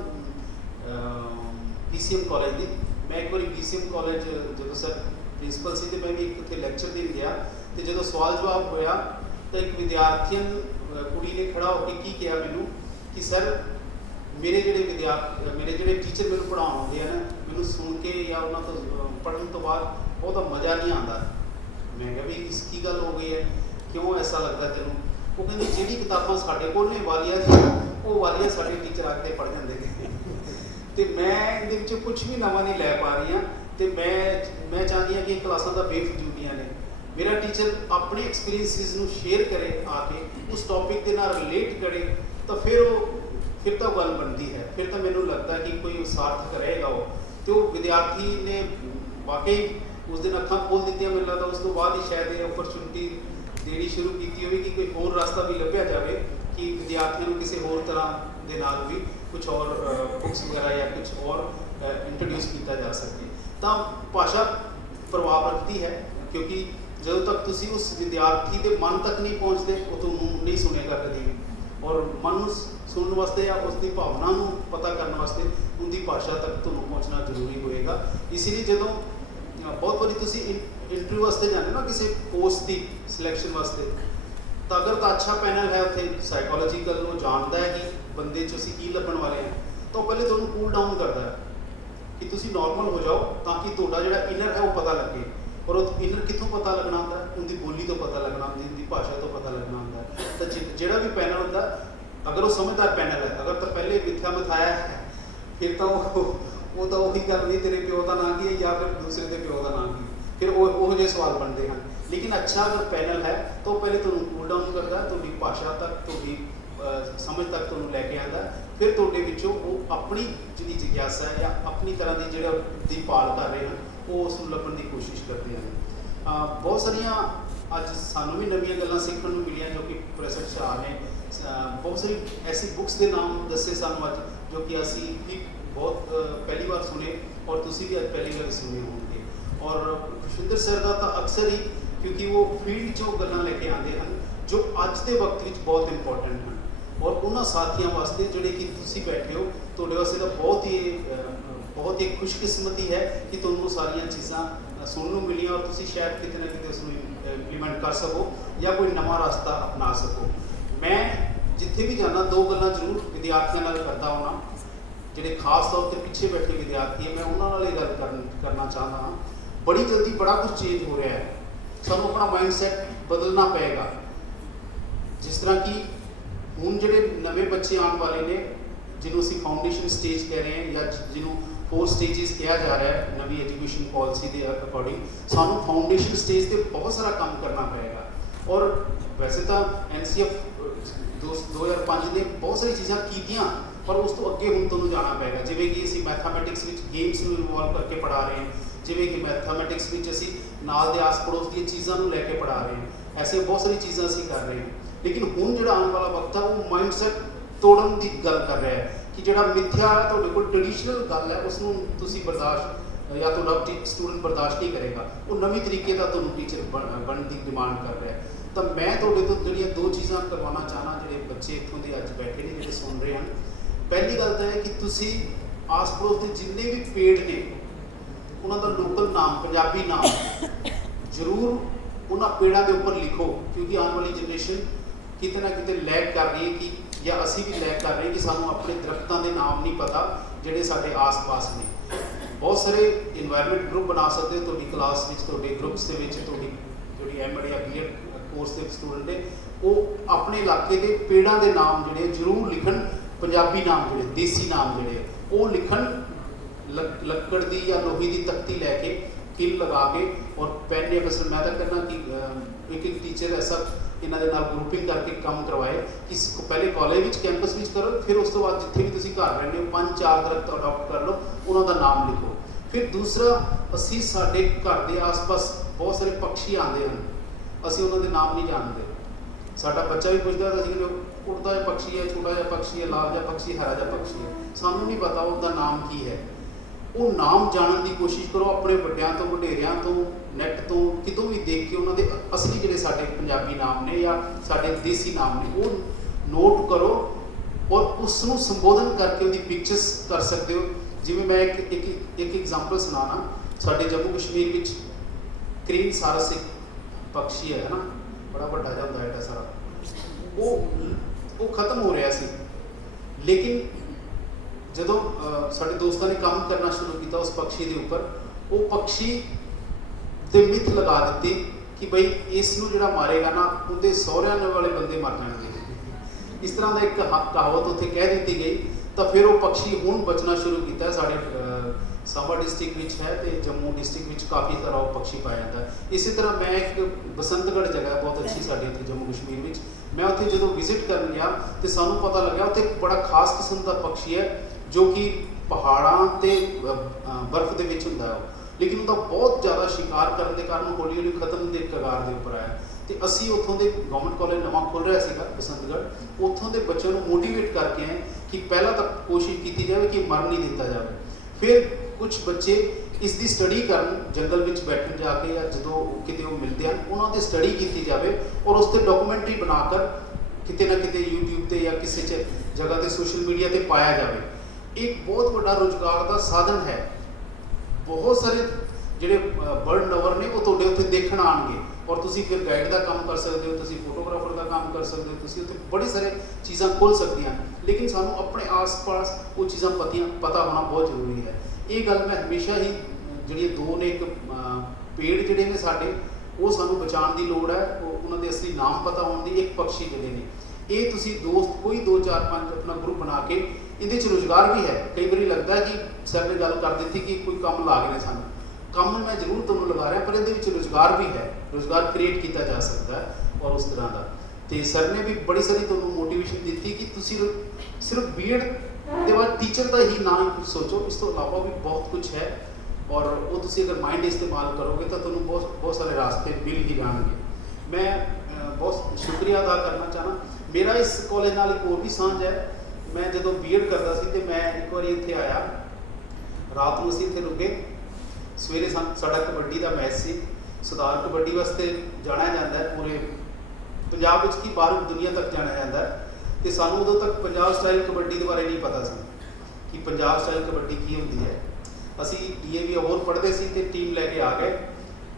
BCM कॉलेज की। मैं एक बार BCM कॉलेज जो सर प्रिंसीपल से, तो मैं भी एक लैक्चर देन गया, तो जो सवाल जवाब होया तो एक विद्यार्थियन कुड़ी ने खड़ा होकर की कहा मैनू कि सर मेरे जोड़े मेरे जोड़े टीचर मैं पढ़ाने आते हैं ना, मैं सुन के या उन्होंने तो पढ़ने तो बाद बहुत मज़ा नहीं आता। मैं क्या भी इसकी गल हो गई है, क्यों ऐसा लगता तेनों? वो कहते जी किताबां साढ़े को ने वालिया दी, वो वालिया साढ़े टीचर आके पढ़ जाते हैं। तो मैं ये कुछ भी नवा नहीं लै पा रही हाँ। तो मैं चाहती हाँ कि क्लासा तो बेफजूलियाँ ने, मेरा टीचर अपने एक्सपीरियंसिस को शेयर करे, आके उस टॉपिक के नाल रिलेट करे, तो फिर तो गल बनती है। फिर तो मैनू लगता है कि कोई सार्थक रहेगा वो। तो विद्यार्थी ने वाकई उस दिन अखां खोल दी, मैंने लगता उस तो बाद ही शायद ये अपॉर्चुनिटी देनी शुरू की हो कि कोई होर रास्ता भी लभ्या जाए कि विद्यार्थियों को किसी होर तरह के नाल भी कुछ और बुक्स वगैरह या कुछ और इंट्रोड्यूस किया जा सके। तो भाषा प्रभाव रखती है, क्योंकि जो तक तुसी उस विद्यार्थी के मन तक नहीं पहुँचते वो तुहानूं नहीं सुनेगा कभी भी, और मन सुनने वास्ते या उसकी भावना को पता करने वास्ते उनकी भाषा तक तुहानूं पहुँचना जरूरी होएगा। इसीलिए जो बहुत बारी तुसी इंटरव्यू वास्ते जाते ना किसी पोस्ट की सिलेक्शन वास्ते, तो अगर तो अच्छा पैनल है उत्थे साइकोलॉजिकल वो जानता है कि बंदे च असीं की लभण वाले हैं, तो पहले तुहानूं कूल डाउन करता है कि तुसी नॉर्मल हो जाओ, ताकि तुहाडा जिहड़ा इनर है वो पता लगे। और इनर कितों पता लगना होंदा है? उनकी बोली तो पता लगना होंदी, उनकी भाषा तो पता लगना होंदा है। तो जिहड़ा भी पैनल होंदा, अगर वो समझदार पैनल है, अगर तो पहले मिथ्या मथाया है, फिर तो वो तो वही गल नहीं तेरे प्यो का नाम की है या फिर दूसरे के प्यो का नाम की, फिर वो जो सवाल बनते हैं। लेकिन अच्छा अगर पैनल है तो पहले तुहानूं कूल डाउन करता है, तुहाडी भाषा तक, तुहाडी समझ तक तुहानूं लैके आंदा, फिर तुहाडे विचों वो अपनी जिहड़ी जिज्ञासा है या अपनी तरह की जिहड़ा दी भाल कर रहे हैं वो उस नूं लभण की कोशिश करते हैं। बहुत सारिया अज सानूं भी नवीं गल्लां सीखण नूं मिलियां जो कि प्रोफैसर शाह ने बहुत सारी ऐसी बुक्स के नाम दसे सानूं अज, जो कि असी भी बहुत पहली बार सुने और तुसी भी अज पहली बार सुने होंगे। और खुशविंदर सर का तो अक्सर ही, क्योंकि वो फील्ड चो गल्लां लैके आते हैं जो अज के वक्त में बहुत इंपॉर्टेंट हैं, और उन्होंने साथियों वास्ते जोड़े कि तुसी बैठे हो, तो वास्ते तो बहुत ही खुशकिस्मती है कि तुहानूं सारिया चीज़ां सुनने को मिलियां, और तुसी शायद किते ना किते उसनूं इंप्लीमेंट कर सको या कोई नवा रास्ता अपना सको। मैं जिथे भी जाना दो गल्लां जरूर विद्यार्थियों नाल करता होना, जिहड़े खास तौर पर पिछे बैठे विद्यार्थी है, मैं उन्होंने नाल गल करना चाहता हाँ। बड़ी जल्दी बड़ा कुछ चेंज हो रहा है, सानूं अपना माइंडसैट बदलना पेगा। जिस तरह कि हुण जिहड़े नवे बच्चे आने वाले ने, जिन्हों असीं फाउंडेशन स्टेज कह रहे हैं या जिन्हों 4 स्टेजिस कहा जा रहा है नवी एजुकेशन पॉलिसी के अकॉर्डिंग, सानूं फाउंडेशन स्टेज पर बहुत सारा काम करना पेगा। और वैसे तो NCF 2005 ने बहुत सारी चीज़ां कीतियां, पर उस तो अगे हुण तुहानूं जाना पेगा। जिवें कि असीं मैथामैटिक्स में गेम्स में इन्वॉल्व करके पढ़ा रहे हैं, जिवें कि मैथामैटिक्स में असीं नाल दे आस पड़ोस दी चीज़ां नूं लैके पढ़ा रहे हैं, ऐसे बहुत सारी चीज़ां असीं कर रहे हैं। लेकिन हुण जिहड़ा आने वाला वक्त है वो माइंडसैट तोड़न की गल कर रहा है कि जिहड़ा मिथ्या है तुहाडे कोल ट्रेडिशनल गल है उसनूं तुसीं बर्दाश्त या तुहाडा स्टूडेंट बर्दाश्त नहीं करेगा, वो नवीं तरीके का तुहानूं टीचर बनने की डिमांड कर रहा है। तो मैं तुहाडे तो जिहड़ियां 2 चीज़ां करवाना चाहना, जिहड़े बच्चे इत्थों दे अज बैठे ने जिहड़े सुन रहे हैं। पहली गल तो है कि तुसीं आस पड़ोस के जिन्ने भी पेड़ ने उन्हां दा लोकल नाम, पंजाबी नाम जरूर उन्हां पेड़ों के उपर लिखो, क्योंकि आने वाली जनरेशन किते ना किते लैग कर रही है कि या असी भी लैग कर रहे हैं कि सानूं अपने दरख्तां के नाम नहीं पता जिहड़े साडे आस पास ने। बहुत सारे इन्वायरमेंट ग्रुप बना सकते हो ਤੁਹਾਡੀ ਕਲਾਸ ਵਿੱਚ, ਤੁਹਾਡੇ ਗਰੁੱਪਸ ਦੇ ਵਿੱਚ, ਤੁਹਾਡੀ ਜਿਹੜੀ ਐਮਡੀ ਜਾਂ ਬੀਐਡ ਕੋਰਸ ਦੇ ਸਟੂਡੈਂਟ ਨੇ ਉਹ ਆਪਣੇ ਇਲਾਕੇ ਦੇ ਪੇੜਾਂ ਦੇ ਨਾਮ ਜਿਹੜੇ ਜ਼ਰੂਰ ਲਿਖਣ, ਪੰਜਾਬੀ ਨਾਮ ਜਿਹੜੇ ਦੇਸੀ ਨਾਮ ਜਿਹੜੇ ਉਹ ਲਿਖਣ, ਲੱਕੜ ਦੀ ਜਾਂ ਲੋਹੇ ਦੀ ਤਖਤੀ ਲੈ ਕੇ ਕਿਲ ਲਗਾ ਕੇ ਔਰ ਪੈਨ ਜਾਂ ਕਸਰ। ਮੈਂ ਤਾਂ ਕਹਿੰਦਾ ਕਿ ਇੱਕ ਟੀਚਰ ਐਸਾ ਇਹਨਾਂ ਦੇ ਨਾਲ ਗਰੁੱਪਿੰਗ ਕਰਕੇ ਕੰਮ ਕਰਵਾਏ ਕਿ ਪਹਿਲੇ ਕਾਲਜ ਵਿੱਚ ਕੈਂਪਸ ਵਿੱਚ ਕਰੋ, ਫਿਰ ਉਸ ਤੋਂ ਬਾਅਦ ਜਿੱਥੇ ਵੀ ਤੁਸੀਂ ਘਰ ਰਹਿੰਦੇ ਹੋ 5-4 ਦਰਖਤ ਅਡਾਪਟ ਕਰ ਲਓ, ਉਹਨਾਂ ਦਾ ਨਾਮ ਲਿਖੋ। ਫਿਰ ਦੂਸਰਾ, ਅਸੀਂ ਸਾਡੇ ਘਰ ਦੇ ਆਸ-ਪਾਸ ਬਹੁਤ ਸਾਰੇ ਪੰਛੀ ਆਉਂਦੇ ਹਨ, ਅਸੀਂ ਉਹਨਾਂ ਦੇ ਨਾਮ ਨਹੀਂ ਜਾਣਦੇ। ਸਾਡਾ ਬੱਚਾ ਵੀ ਪੁੱਛਦਾ ਤਾਂ ਅਸੀਂ ਕਹਿੰਦੇ ਉੜਦਾ ਜਿਹਾ ਪੰਛੀ ਹੈ, ਛੋਟਾ ਜਿਹਾ ਪੰਛੀ ਹੈ, ਲਾਲ ਜਿਹਾ ਪੰਛੀ, ਹਰਾ ਜਿਹਾ ਪੰਛੀ ਹੈ, ਸਾਨੂੰ ਨਹੀਂ ਪਤਾ ਉਹਦਾ ਨਾਮ ਕੀ ਹੈ। ਉਹ ਨਾਮ ਜਾਣਨ ਦੀ ਕੋਸ਼ਿਸ਼ ਕਰੋ, ਆਪਣੇ ਵੱਡਿਆਂ ਤੋਂ, ਵਡੇਰਿਆਂ ਤੋਂ, ਨੈੱਟ ਤੋਂ, ਕਿਤੋਂ ਵੀ ਦੇਖ ਕੇ ਉਹਨਾਂ ਦੇ ਅਸਲੀ ਜਿਹੜੇ ਸਾਡੇ ਪੰਜਾਬੀ ਨਾਮ ਨੇ ਜਾਂ ਸਾਡੇ ਦੇਸੀ ਨਾਮ ਨੇ ਉਹ ਨੋਟ ਕਰੋ ਔਰ ਉਸ ਨੂੰ ਸੰਬੋਧਨ ਕਰਕੇ ਉਹਦੀ ਪਿਕਚਰਸ ਕਰ ਸਕਦੇ ਹੋ। ਜਿਵੇਂ ਮੈਂ ਇੱਕ ਐਗਜ਼ਾਮਪਲ ਸੁਣਾਉਣਾ, ਸਾਡੇ ਜੰਮੂ ਕਸ਼ਮੀਰ ਵਿੱਚ ਕ੍ਰੀਨ ਸਾਰਸ ਇੱਕ ਪੰਛੀ ਹੈ ਨਾ, ਬੜਾ ਵੱਡਾ ਜਿਹਾ ਹੁੰਦਾ ਐਡਾ ਸਾਰਾ, ਉਹ ਖਤਮ ਹੋ ਰਿਹਾ ਸੀ। ਲੇਕਿਨ ਜਦੋਂ ਸਾਡੇ ਦੋਸਤਾਂ ਨੇ ਕੰਮ ਕਰਨਾ ਸ਼ੁਰੂ ਕੀਤਾ ਉਸ ਪੰਛੀ ਦੇ ਉੱਪਰ, ਉਹ ਪੰਛੀ ਦੇ ਮਿੱਥ ਲਗਾ ਦਿੱਤੀ ਕਿ ਬਈ ਇਸ ਨੂੰ ਜਿਹੜਾ ਮਾਰੇਗਾ ਨਾ ਉਹਦੇ ਸਹੁਰਿਆਂ ਵਾਲੇ ਬੰਦੇ ਮਰ ਜਾਣਗੇ। ਇਸ ਤਰ੍ਹਾਂ ਦਾ ਇੱਕ ਕਹਾਵਤ ਉੱਥੇ ਕਹਿ ਦਿੱਤੀ ਗਈ। ਤਾਂ ਫਿਰ ਉਹ ਪੰਛੀ ਹੁਣ ਬਚਣਾ ਸ਼ੁਰੂ ਕੀਤਾ। ਸਾਡੇ ਸਾਂਬਾ ਡਿਸਟ੍ਰਿਕਟ ਵਿੱਚ ਹੈ ਤੇ ਜੰਮੂ ਡਿਸਟ੍ਰਿਕਟ ਵਿੱਚ ਕਾਫੀ ਸਾਰਾ ਉਹ ਪੰਛੀ ਪਾਇਆ ਜਾਂਦਾ। ਇਸੇ ਤਰ੍ਹਾਂ ਮੈਂ ਇੱਕ ਬਸੰਤਗੜ੍ਹ ਜਗ੍ਹਾ ਬਹੁਤ ਅੱਛੀ ਸਾਡੇ ਇੱਥੇ ਜੰਮੂ ਕਸ਼ਮੀਰ ਵਿੱਚ, ਮੈਂ ਉੱਥੇ ਜਦੋਂ ਵਿਜ਼ਿਟ ਕਰਨ ਗਿਆ ਤੇ ਸਾਨੂੰ ਪਤਾ ਲੱਗਿਆ ਉੱਥੇ ਇੱਕ ਬੜਾ ਖਾਸ ਕਿਸਮ ਦਾ ਪੰਛੀ ਹੈ ਜੋ ਕਿ ਪਹਾੜਾਂ ਤੇ ਬਰਫ਼ ਦੇ ਵਿੱਚ ਹੁੰਦਾ ਹੈ, ਲੇਕਿਨ ਉਹਦਾ ਬਹੁਤ ਜ਼ਿਆਦਾ ਸ਼ਿਕਾਰ ਕਰਨ ਦੇ ਕਾਰਨ ਹੌਲੀ ਹੌਲੀ ਖਤਮ ਦੇ ਕਗਾਰ ਦੇ ਉੱਪਰ ਆਇਆ। ਤੇ ਅਸੀਂ ਉੱਥੋਂ ਦੇ ਗਵਰਨਮੈਂਟ ਕਾਲਜ ਨਵਾਂ ਖੁੱਲ੍ਹ ਰਿਹਾ ਸੀਗਾ ਬਸੰਤਗੜ੍ਹ, ਉੱਥੋਂ ਦੇ ਬੱਚਿਆਂ ਨੂੰ ਮੋਟੀਵੇਟ ਕਰਕੇ ਆਏ ਕਿ ਪਹਿਲਾਂ ਤਾਂ ਕੋਸ਼ਿਸ਼ ਕੀਤੀ ਜਾਵੇ ਕਿ ਮਰ ਨਹੀਂ ਦਿੱਤਾ ਜਾਵੇ। ਫਿਰ ਕੁਝ ਬੱਚੇ ਇਸ ਦੀ ਸਟੱਡੀ ਕਰਨ, ਜੰਗਲ ਵਿੱਚ ਬੈਠਣ ਜਾ ਕੇ ਜਾਂ ਜਦੋਂ ਕਿਤੇ ਉਹ ਮਿਲਦੇ ਹਨ ਉਹਨਾਂ ਦੀ ਸਟੱਡੀ ਕੀਤੀ ਜਾਵੇ ਔਰ ਉਸ 'ਤੇ ਡਾਕੂਮੈਂਟਰੀ ਬਣਾ ਕਰ ਕਿਤੇ ਨਾ ਕਿਤੇ YouTube 'ਤੇ ਜਾਂ ਕਿਸੇ ਜਗ੍ਹਾ 'ਤੇ ਸੋਸ਼ਲ ਮੀਡੀਆ 'ਤੇ ਪਾਇਆ ਜਾਵੇ। ਇੱਕ ਬਹੁਤ ਵੱਡਾ ਰੁਜ਼ਗਾਰ ਦਾ ਸਾਧਨ ਹੈ। ਬਹੁਤ ਸਾਰੇ ਜਿਹੜੇ ਬਰਡ ਲਵਰ ਨੇ ਉਹ ਤੁਹਾਡੇ ਉੱਥੇ ਦੇਖਣ ਆਉਣਗੇ ਔਰ ਤੁਸੀਂ ਫਿਰ ਗਾਈਡ ਦਾ ਕੰਮ ਕਰ ਸਕਦੇ ਹੋ, ਤੁਸੀਂ ਫੋਟੋਗ੍ਰਾਫਰ ਦਾ ਕੰਮ ਕਰ ਸਕਦੇ ਹੋ, ਤੁਸੀਂ ਉੱਥੇ ਬੜੀ ਸਾਰੇ ਚੀਜ਼ਾਂ ਖੁੱਲ੍ਹ ਸਕਦੀਆਂ। ਲੇਕਿਨ ਸਾਨੂੰ ਆਪਣੇ ਆਸ-ਪਾਸ ਉਹ ਚੀਜ਼ਾਂ ਪਤਾ ਹੋਣਾ ਬਹੁਤ ਜ਼ਰੂਰੀ ਹੈ। ਇਹ ਗੱਲ ਮੈਂ ਹਮੇਸ਼ਾ ਹੀ ਜਿਹੜੀਆਂ ਦੋ ਨੇ, ਇੱਕ ਪੇੜ ਜਿਹੜੇ ਨੇ ਸਾਡੇ ਉਹ ਸਾਨੂੰ ਬਚਾਉਣ ਦੀ ਲੋੜ ਹੈ, ਉਹਨਾਂ ਦੇ ਅਸਲੀ ਨਾਮ ਪਤਾ ਹੋਣ ਦੀ, ਇੱਕ ਪੰਛੀ ਜਿਹੜੇ ਨੇ ਇਹ ਤੁਸੀਂ ਦੋਸਤ ਕੋਈ 2-4-5 ਆਪਣਾ ਗਰੁੱਪ ਬਣਾ ਕੇ ਇਹਦੇ 'ਚ ਰੁਜ਼ਗਾਰ ਵੀ ਹੈ। ਕਈ ਵਾਰੀ ਲੱਗਦਾ ਕਿ ਸਰ ਨੇ ਗੱਲ ਕਰ ਦਿੱਤੀ ਕਿ ਕੋਈ ਕੰਮ ਲਾ ਗਏ ਨੇ ਸਾਨੂੰ, ਕੰਮ ਮੈਂ ਜ਼ਰੂਰ ਤੁਹਾਨੂੰ ਲਗਾ ਰਿਹਾ ਪਰ ਇਹਦੇ ਵਿੱਚ ਰੁਜ਼ਗਾਰ ਵੀ ਹੈ, ਰੁਜ਼ਗਾਰ ਕ੍ਰੀਏਟ ਕੀਤਾ ਜਾ ਸਕਦਾ ਹੈ ਔਰ ਉਸ ਤਰ੍ਹਾਂ ਦਾ। ਤੇ ਸਰ ਨੇ ਵੀ ਬੜੀ ਸਾਰੀ ਤੁਹਾਨੂੰ ਮੋਟੀਵੇਸ਼ਨ ਦਿੱਤੀ ਕਿ ਤੁਸੀਂ ਸਿਰਫ ਬੀਐਡ ਦੇ ਬਾਅਦ ਟੀਚਰ ਦਾ ਹੀ ਨਾ ਸੋਚੋ, ਇਸ ਤੋਂ ਇਲਾਵਾ ਵੀ ਬਹੁਤ ਕੁਝ ਹੈ ਔਰ ਉਹ ਤੁਸੀਂ ਅਗਰ ਮਾਈਂਡ ਇਸਤੇਮਾਲ ਕਰੋਗੇ ਤਾਂ ਤੁਹਾਨੂੰ ਬਹੁਤ ਸਾਰੇ ਰਾਸਤੇ ਮਿਲ ਹੀ ਜਾਣਗੇ। ਮੈਂ ਬਹੁਤ ਸ਼ੁਕਰੀਆ ਅਦਾ ਕਰਨਾ ਚਾਹਨਾ। ਮੇਰਾ ਇਸ ਕਾਲਜ ਨਾਲ ਇੱਕ ਹੋਰ ਵੀ ਸਾਂਝ ਹੈ। ਮੈਂ ਜਦੋਂ ਬੀਐਡ ਕਰਦਾ ਸੀ ਤੇ ਮੈਂ ਇੱਕ ਵਾਰੀ ਇੱਥੇ ਆਇਆ, ਰਾਤ ਨੂੰ ਅਸੀਂ ਇੱਥੇ ਰੁਕੇ, ਸਵੇਰੇ ਸਾਡਾ ਕਬੱਡੀ ਦਾ ਮੈਚ ਸੀ। ਸੁਧਾਰ ਕਬੱਡੀ ਵਾਸਤੇ ਜਾਣਿਆ ਜਾਂਦਾ ਹੈ ਪੂਰੇ ਪੰਜਾਬ ਵਿੱਚ, ਕੀ ਬਾਹਰ ਦੁਨੀਆ ਤੱਕ ਜਾਣਿਆ ਜਾਂਦਾ ਹੈ। ਤੇ ਸਾਨੂੰ ਉਦੋਂ ਤੱਕ ਪੰਜਾਬ ਸਟਾਈਲ ਕਬੱਡੀ ਦੇ ਬਾਰੇ ਨਹੀਂ ਪਤਾ ਸੀ ਕਿ ਪੰਜਾਬ ਸਟਾਈਲ ਕਬੱਡੀ ਕੀ ਹੁੰਦੀ ਹੈ। ਅਸੀਂ DAV ਹੋਰ ਪੜ੍ਹਦੇ ਸੀ ਤੇ ਟੀਮ ਲੈ ਕੇ ਆ ਗਏ।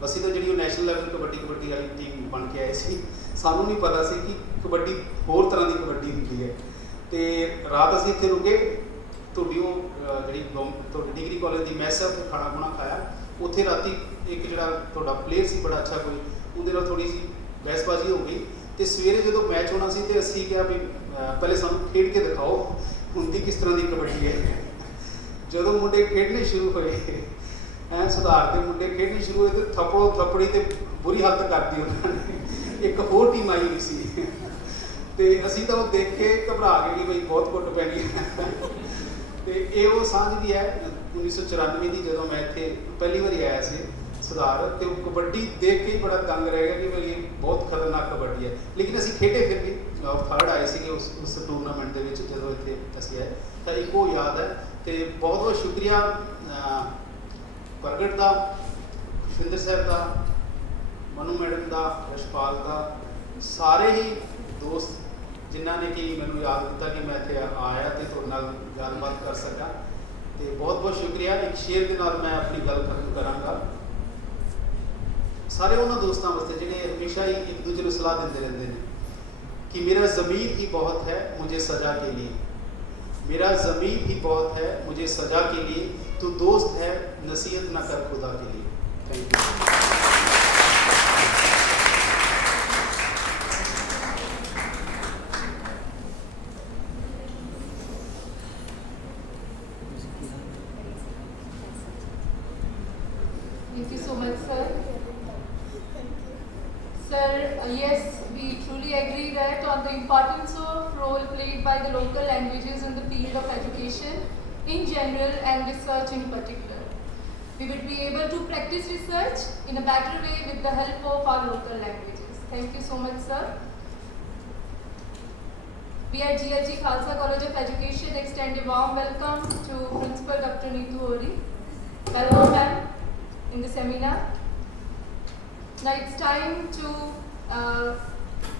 ਅਸੀਂ ਤਾਂ ਜਿਹੜੀ ਉਹ ਨੈਸ਼ਨਲ ਲੈਵਲ ਕਬੱਡੀ ਵਾਲੀ ਟੀਮ ਬਣ ਕੇ ਆਏ ਸੀ। ਸਾਨੂੰ ਨਹੀਂ ਪਤਾ ਸੀ ਕਿ ਕਬੱਡੀ ਹੋਰ ਤਰ੍ਹਾਂ ਦੀ ਕਬੱਡੀ ਹੁੰਦੀ ਹੈ। ਤੇ ਰਾਤ ਅਸੀਂ ਇੱਥੇ ਰੁਕੇ, ਤੁਹਾਡੀ ਉਹ ਜਿਹੜੀ ਤੁਹਾਡੀ ਡਿਗਰੀ ਕਾਲਜ ਦੀ ਮੈਸ ਹੈ ਉੱਥੇ ਖਾਣਾ ਖੁਣਾ ਖਾਇਆ। ਉੱਥੇ ਰਾਤੀ ਇੱਕ ਜਿਹੜਾ ਤੁਹਾਡਾ ਪਲੇਅਰ ਸੀ ਬੜਾ ਅੱਛਾ ਕੋਈ, ਉਹਦੇ ਨਾਲ ਥੋੜ੍ਹੀ ਜਿਹੀ ਬਹਿਸਬਾਜ਼ੀ ਹੋ ਗਈ। ਤੇ ਸਵੇਰੇ ਜਦੋਂ ਮੈਚ ਹੋਣਾ ਸੀ ਤੇ ਅਸੀਂ ਕਿਹਾ ਵੀ ਪਹਿਲੇ ਸਾਨੂੰ ਖੇਡ ਕੇ ਦਿਖਾਓ ਹੁੰਦੀ ਕਿਸ ਤਰ੍ਹਾਂ ਦੀ ਕਬੱਡੀ ਹੈ। ਜਦੋਂ ਮੁੰਡੇ ਖੇਡਣੇ ਸ਼ੁਰੂ ਹੋਏ, ਸੁਧਾਰ ਦੇ ਮੁੰਡੇ ਖੇਡਣੇ ਸ਼ੁਰੂ ਹੋਏ ਤੇ ਥੱਪੜੀ ਤੇ ਬੁਰੀ ਹਾਲਤ ਕਰਦੀ ਉਹਨਾਂ ਨੇ। ਇੱਕ ਹੋਰ ਟੀਮ ਆਈ ਹੋਈ ਸੀ ਤੇ ਅਸੀਂ ਤਾਂ ਉਹ ਦੇਖ ਕੇ ਘਬਰਾ ਗਏ ਕਿ ਬਈ ਬਹੁਤ ਕੁੱਟ ਪੈਣੀ ਹੈ। ਤੇ ਇਹ ਉਹ ਸਾਂਝ ਵੀ ਹੈ 1994 ਦੀ, ਜਦੋਂ ਮੈਂ ਇੱਥੇ ਪਹਿਲੀ ਵਾਰੀ ਆਇਆ ਸੀ ਸੁਧਾਰ, ਤੇ ਉਹ ਕਬੱਡੀ ਦੇਖ ਕੇ ਹੀ ਬੜਾ ਦੰਗ ਰਹਿ ਗਿਆ ਕਿ ਬਈ ਬਹੁਤ ਖਤਰਨਾਕ ਕਬੱਡੀ ਹੈ। ਲੇਕਿਨ ਅਸੀਂ ਖੇਡੇ ਫਿਰ ਵੀ, ਥਰਡ ਆਏ ਸੀਗੇ ਉਸ ਟੂਰਨਾਮੈਂਟ ਦੇ ਵਿੱਚ ਜਦੋਂ ਇੱਥੇ ਅਸੀਂ ਆਏ। ਤਾਂ ਇੱਕ ਉਹ ਯਾਦ ਹੈ। ਤੇ ਬਹੁਤ ਬਹੁਤ ਸ਼ੁਕਰੀਆ ਪ੍ਰਗਟ ਦਾ, ਖੁਸ਼ਵਿੰਦਰ ਸਾਹਿਬ ਦਾ, ਮਨੂ ਮੈਡਮ ਦਾ, ਰਸ਼ਪਾਲ ਦਾ, ਸਾਰੇ ਹੀ ਦੋਸਤ ਜਿਨ੍ਹਾਂ ਨੇ ਕਿ ਮੈਨੂੰ ਯਾਦ ਕੀਤਾ ਕਿ ਮੈਂ ਇੱਥੇ ਆਇਆ ਤੇ ਤੁਹਾਡੇ ਨਾਲ ਗੱਲਬਾਤ ਕਰ ਸਕਾਂ। ਤੇ ਬਹੁਤ ਬਹੁਤ ਸ਼ੁਕਰੀਆ। ਇੱਕ ਸ਼ੇਅਰ ਦੇ ਨਾਲ ਮੈਂ ਆਪਣੀ ਗੱਲ ਖਤਮ ਕਰਾਂਗਾ। ਸਾਰੇ ਉਹਨਾਂ ਦੋਸਤਾਂ ਵਾਸਤੇ ਜਿਹੜੇ ਹਮੇਸ਼ਾ ਹੀ ਇੱਕ ਦੂਜੇ ਨੂੰ ਸਲਾਹ ਦਿੰਦੇ ਰਹਿੰਦੇ ਨੇ ਕਿ ਮੇਰਾ ਜ਼ਮੀਰ ਹੀ ਬਹੁਤ ਹੈ ਮੁਝੇ ਸਜ਼ਾ के लिए, मेरा ज़मीर ही बहुत है मुझे सज़ा के लिए, तो दोस्त है नसीहत ना कर खुदा के लिए। Thank you. Thank you so much, sir. Sir, yes, we truly agree that on the importance of role played by the local languages in the field of education in general and research in particular. We will be able to practice research in a better way with the help of our local languages. Thank you so much, sir. We at GLG Khalsa College of Education extend a warm welcome to Principal Dr. Neetu Ori. Welcome, ma'am, in the seminar. Now it's time to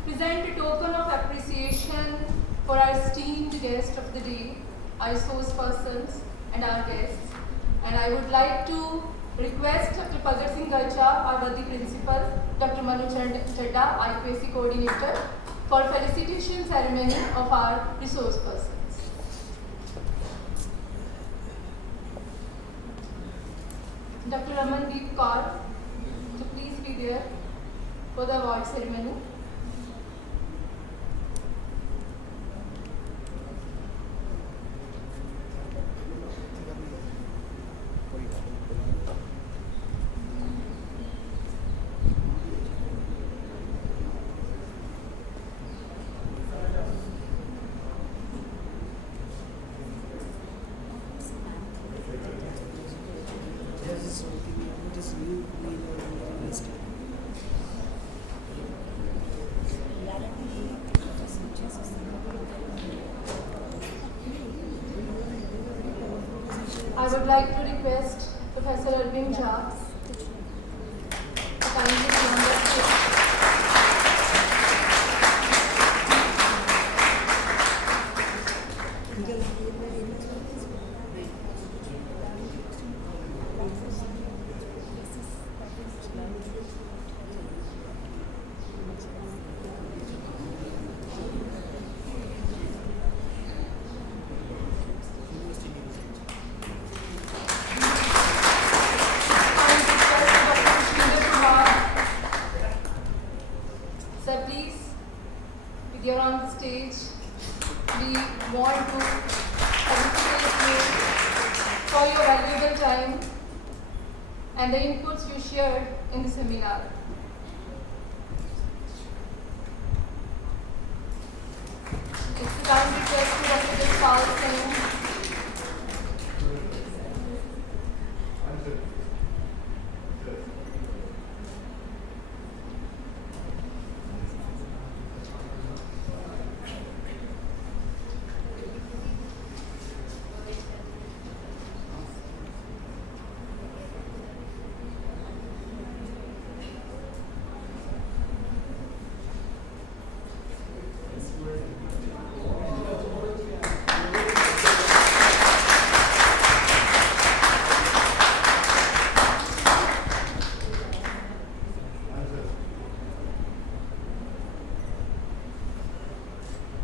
present a token of appreciation for our esteemed guest of the day, our resource persons and our guests. And I would like to request Dr. Pagat Singh Garcha, our worthy principal, Dr. Manu Chadda, IQAC coordinator, for felicitation ceremony of our resource persons. Dr. Ramandeep Kaur, to please be there for the award ceremony. I would like to request Professor Arvind Jha to kindly be on the stage. Sir, please, with you on the stage, we want to felicitate you for your valuable time and the inputs you shared in the seminar. It's a kind request to Dr. Jaspal Singh.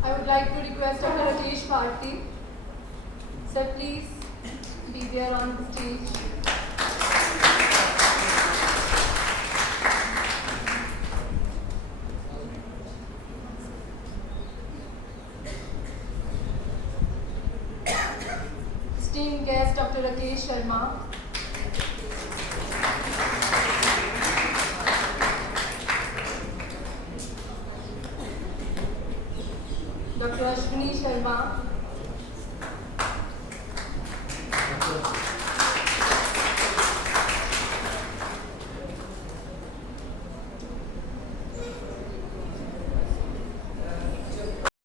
I would like to request Dr. Rakesh Bharti. Sir, please be there on the stage. Esteemed guest Dr. Rakesh Sharma. Dr. Ashwini Sharma.